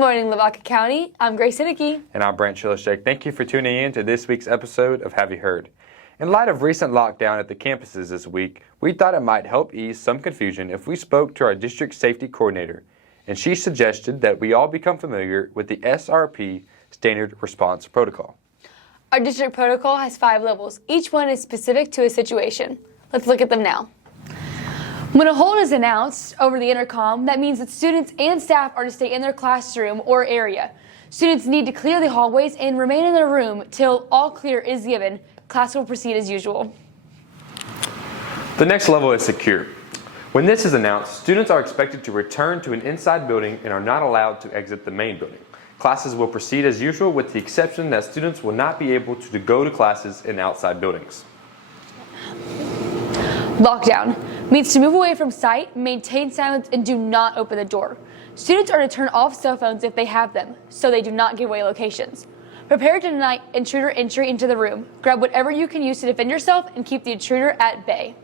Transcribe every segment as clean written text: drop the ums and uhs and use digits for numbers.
morning, Lavaca County. I'm Grace Henneke. And I'm Brant Chilishek. Thank you for tuning in to this week's episode of Have You Heard? In light of recent lockdown at the campuses this week, we thought it might help ease some confusion if we spoke to our district safety coordinator, and she suggested that we all become familiar with the SRP Standard Response Protocol. Our district protocol has 5 levels. Each one is specific to a situation. Let's look at them now. When a hold is announced over the intercom, that means that students and staff are to stay in their classroom or area. Students need to clear the hallways and remain in their room till all clear is given. Class will proceed as usual. The next level is secure. When this is announced, students are expected to return to an inside building and are not allowed to exit the main building. Classes will proceed as usual with the exception that students will not be able to go to classes in outside buildings. Lockdown means to move away from sight, maintain silence, and do not open the door. Students are to turn off cell phones if they have them, so they do not give away locations. Prepare to deny intruder entry into the room. Grab whatever you can use to defend yourself and keep the intruder at bay.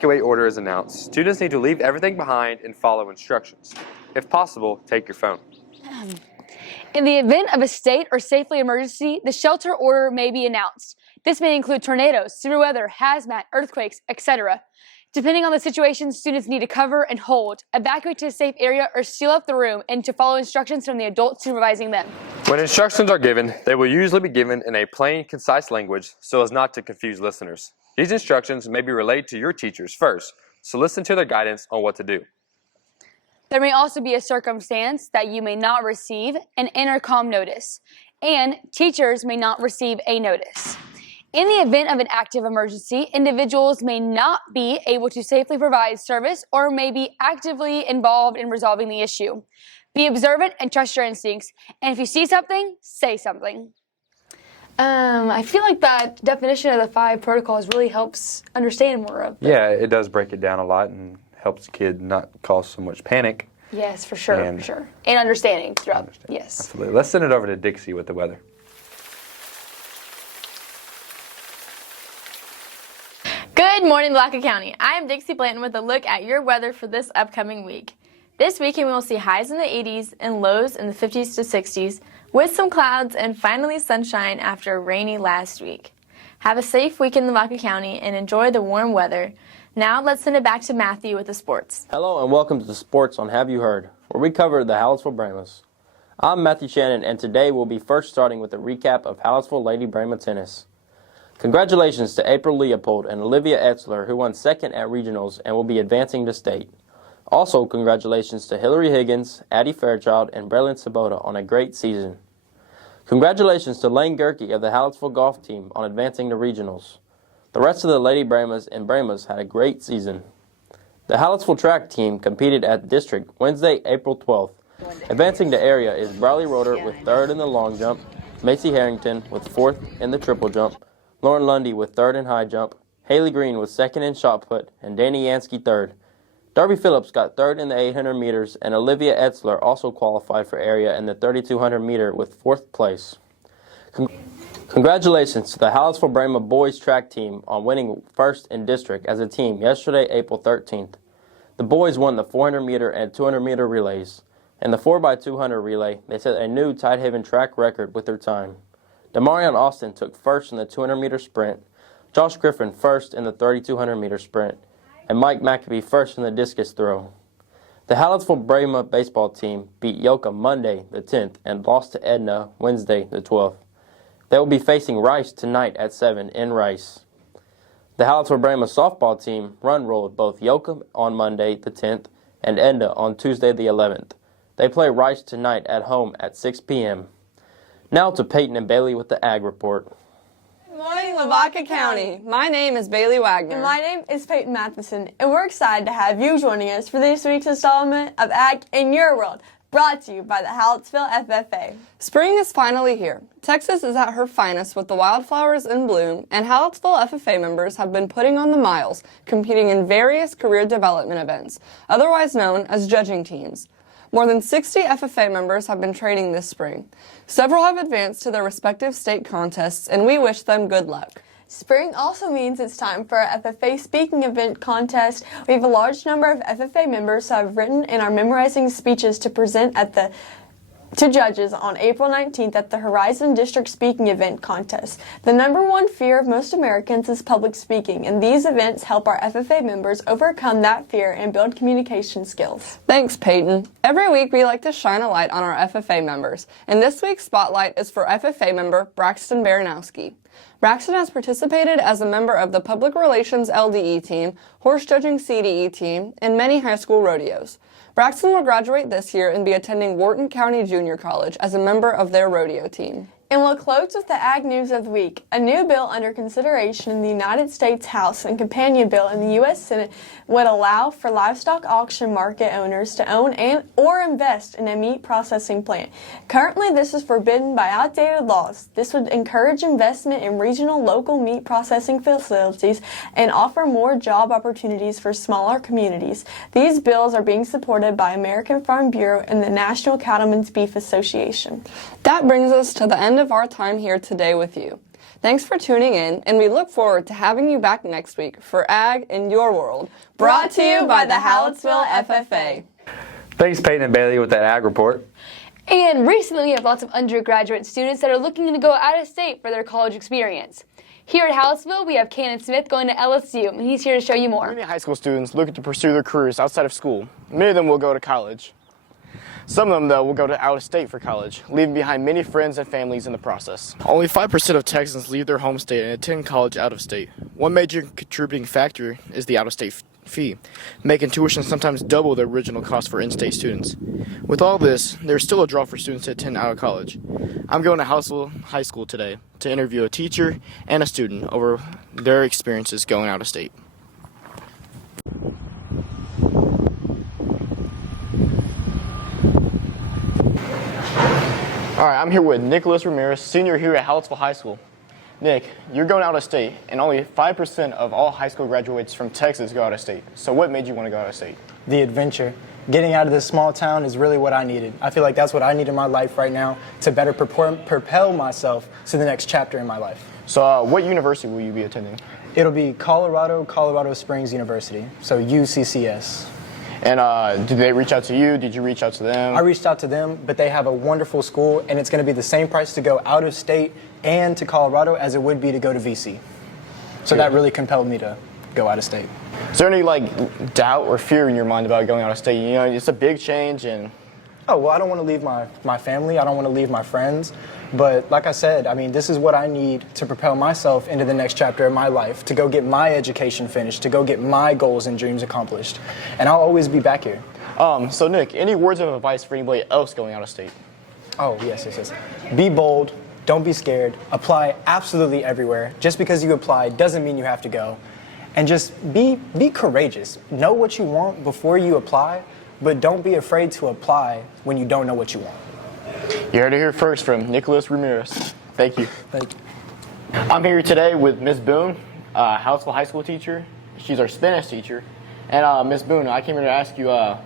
Evacuate order is announced. Students need to leave everything behind and follow instructions. If possible, take your phone. In the event of a state or safety emergency, the shelter order may be announced. This may include tornadoes, severe weather, hazmat, earthquakes, etc. Depending on the situation, students need to cover and hold, evacuate to a safe area, or seal up the room and to follow instructions from the adult supervising them. When instructions are given, they will usually be given in a plain, concise language so as not to confuse listeners. These instructions may be relayed to your teachers first, so listen to their guidance on what to do. There may also be a circumstance that you may not receive an intercom notice, and teachers may not receive a notice. In the event of an active emergency, individuals may not be able to safely provide service or may be actively involved in resolving the issue. Be observant and trust your instincts, and if you see something, say something. I feel like that definition of the 5 protocols really helps understand more of it. Yeah, it does break it down a lot and helps the kid not cause so much panic. Yes, for sure, for sure. And understanding throughout. Yes. Absolutely. Let's send it over to Dixie with the weather. Good morning, Lavaca County. I am Dixie Blanton with a look at your weather for this upcoming week. This weekend we will see highs in the 80s and lows in the 50s to 60s with some clouds and finally sunshine after a rainy last week. Have a safe week in Lavaca County and enjoy the warm weather. Now let's send it back to Matthew with the sports. Hello and welcome to the Sports on Have You Heard, where we cover the Hallettsville Brahmas. I'm Matthew Shannon, and today we'll be first starting with a recap of Hallettsville Lady Brahma tennis. Congratulations to April Leopold and Olivia Etzler, who won second at regionals and will be advancing to state. Also, congratulations to Hillary Higgins, Addie Fairchild, and Braylon Sabota on a great season. Congratulations to Lane Gerke of the Hallettsville golf team on advancing to regionals. The rest of the Lady Brahmas and Brahmas had a great season. The Hallettsville track team competed at district Wednesday, April 12th. Advancing to area is Bradley Roeder with 3rd in the long jump, Macy Harrington with 4th in the triple jump, Lauren Lundy with 3rd in high jump, Haley Green with 2nd in shot put, and Danny Yansky 3rd. Darby Phillips got 3rd in the 800 meters, and Olivia Etzler also qualified for area in the 3,200 meter with 4th place. Congratulations to the Hallettsville Brahma boys track team on winning 1st in district as a team yesterday, April 13th. The boys won the 400 meter and 200 meter relays. In the 4x200 relay, they set a new Tidehaven track record with their time. Demarion Austin took 1st in the 200-meter sprint, Josh Griffin 1st in the 3,200-meter sprint, and Mike McAbee 1st in the discus throw. The Hallettsville Brahma baseball team beat Yoka Monday the 10th and lost to Edna Wednesday the 12th. They will be facing Rice tonight at 7 in Rice. The Hallettsville Brahma softball team run-rolled both Yoka on Monday the 10th and Edna on Tuesday the 11th. They play Rice tonight at home at 6 p.m. Now to Peyton and Bailey with the Ag Report. Good morning, Lavaca County. My name is Bailey Wagner. And my name is Peyton Matheson, and we're excited to have you joining us for this week's installment of Ag in Your World, brought to you by the Hallettsville FFA. Spring is finally here. Texas is at her finest with the wildflowers in bloom, and Hallettsville FFA members have been putting on the miles, competing in various career development events, otherwise known as judging teams. More than 60 FFA members have been training this spring. Several have advanced to their respective state contests, and we wish them good luck. Spring also means it's time for our FFA speaking event contest. We have a large number of FFA members who have written and are memorizing speeches to present to judges on April 19th at the Horizon District Speaking Event Contest. The number one fear of most Americans is public speaking, and these events help our FFA members overcome that fear and build communication skills. Thanks, Peyton. Every week we like to shine a light on our FFA members, and this week's spotlight is for FFA member Braxton Baranowski. Braxton has participated as a member of the Public Relations LDE team, Horse Judging CDE team, and many high school rodeos. Braxton will graduate this year and be attending Wharton County Junior College as a member of their rodeo team. And we'll close with the Ag News of the Week. A new bill under consideration in the United States House and companion bill in the U.S. Senate would allow for livestock auction market owners to own or invest in a meat processing plant. Currently, this is forbidden by outdated laws. This would encourage investment in regional local meat processing facilities and offer more job opportunities for smaller communities. These bills are being supported by American Farm Bureau and the National Cattlemen's Beef Association. That brings us to the end of our time here today with you. Thanks for tuning in, and we look forward to having you back next week for Ag in Your World, Brought to you by the Hallettsville FFA. Thanks, Peyton and Bailey, with that ag report. And recently we have lots of undergraduate students that are looking to go out of state for their college experience. Here at Hallettsville, we have Cannon Smith going to LSU, and he's here to show you more. Many high school students looking to pursue their careers outside of school. Many of them will go to college. Some of them, though, will go to out of state for college, leaving behind many friends and families in the process. Only 5% of Texans leave their home state and attend college out of state. One major contributing factor is the out-of-state fee, making tuition sometimes double the original cost for in-state students. With all this, there's still a draw for students to attend out of college. I'm going to Hallettsville High School today to interview a teacher and a student over their experiences going out of state. All right, I'm here with Nicholas Ramirez, senior here at Hallettsville High School. Nick, you're going out of state, and only 5% of all high school graduates from Texas go out of state. So what made you want to go out of state? The adventure. Getting out of this small town is really what I needed. I feel like that's what I need in my life right now to better propel myself to the next chapter in my life. So what university will you be attending? It'll be Colorado Springs University, so UCCS. And did they reach out to you? Did you reach out to them? I reached out to them, but they have a wonderful school, and it's going to be the same price to go out of state and to Colorado as it would be to go to VC. So that really compelled me to go out of state. Is there any doubt or fear in your mind about going out of state? You know, it's a big change, and oh, well, I don't want to leave my family. I don't want to leave my friends. But like I said, I mean, this is what I need to propel myself into the next chapter of my life, to go get my education finished, to go get my goals and dreams accomplished. And I'll always be back here. So Nick, any words of advice for anybody else going out of state? Oh, yes. Be bold. Don't be scared. Apply absolutely everywhere. Just because you apply doesn't mean you have to go. And just be courageous. Know what you want before you apply, but don't be afraid to apply when you don't know what you want. You heard it here first from Nicholas Ramirez. Thank you. Thank you. I'm here today with Ms. Boone, Hallettsville High School teacher. She's our Spanish teacher. And Ms. Boone, I came here to ask you, I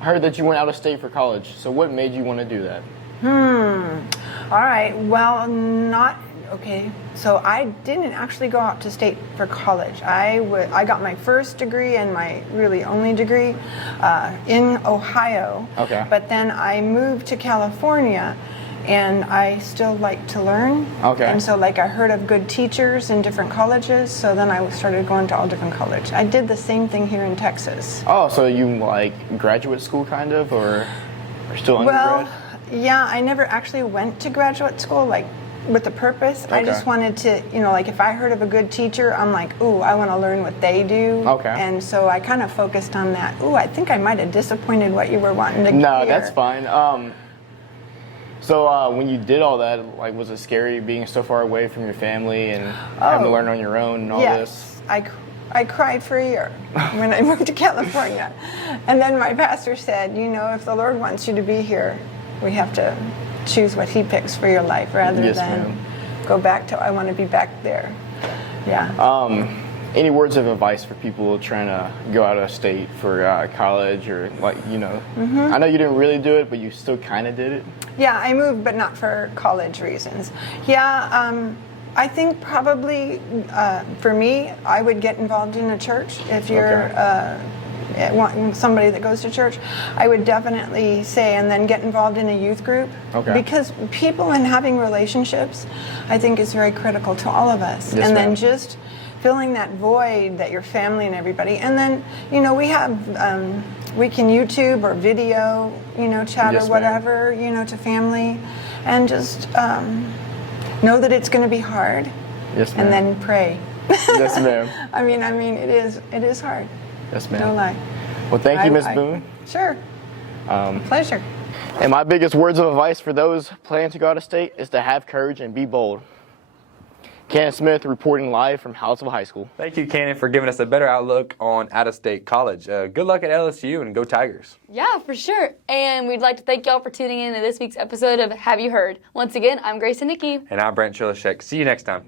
heard that you went out of state for college. So what made you want to do that? All right. Well, okay. So I didn't actually go out to state for college. I got my first degree and my really only degree in Ohio. Okay. But then I moved to California, and I still like to learn. Okay. And so I heard of good teachers in different colleges, so then I started going to all different colleges. I did the same thing here in Texas. Oh, so you graduate school kind of, or still undergrad? Well, yeah, I never actually went to graduate school with a purpose. Okay. I just wanted to, if I heard of a good teacher, I'm like, ooh, I want to learn what they do. Okay. And so I kind of focused on that. Ooh, I think I might have disappointed what you were wanting to hear. No, that's fine. So when you did all that, was it scary being so far away from your family and having to learn on your own and all this? Yes, I cried for a year when I moved to California. And then my pastor said, if the Lord wants you to be here, we have to choose what he picks for your life rather than go back to, I want to be back there. Yeah. Any words of advice for people trying to go out of state for college or I know you didn't really do it, but you still kind of did it. Yeah, I moved, but not for college reasons. Yeah, I think probably for me, I would get involved in a church. If you're somebody that goes to church, I would definitely say, and then get involved in a youth group. Okay. Because people and having relationships, I think is very critical to all of us. Yes, and then ma'am. just filling that void that your family and everybody. And then, you know, we have, we can YouTube or video, you know, chat Yes, or ma'am. whatever, you know, to family, and just know that it's going to be hard. Yes, ma'am. And then pray. Yes, ma'am. I mean, it is hard. Yes, No ma'am. lie. Well, thank you, Miss Boone. Sure. Pleasure. And my biggest words of advice for those planning to go out of state is to have courage and be bold. Cannon Smith reporting live from Hallettsville High School. Thank you, Cannon, for giving us a better outlook on out-of-state college. Good luck at LSU and go Tigers. Yeah, for sure. And we'd like to thank y'all for tuning in to this week's episode of Have You Heard? Once again, I'm Grace and Nikki. And I'm Brent Chilishek. See you next time.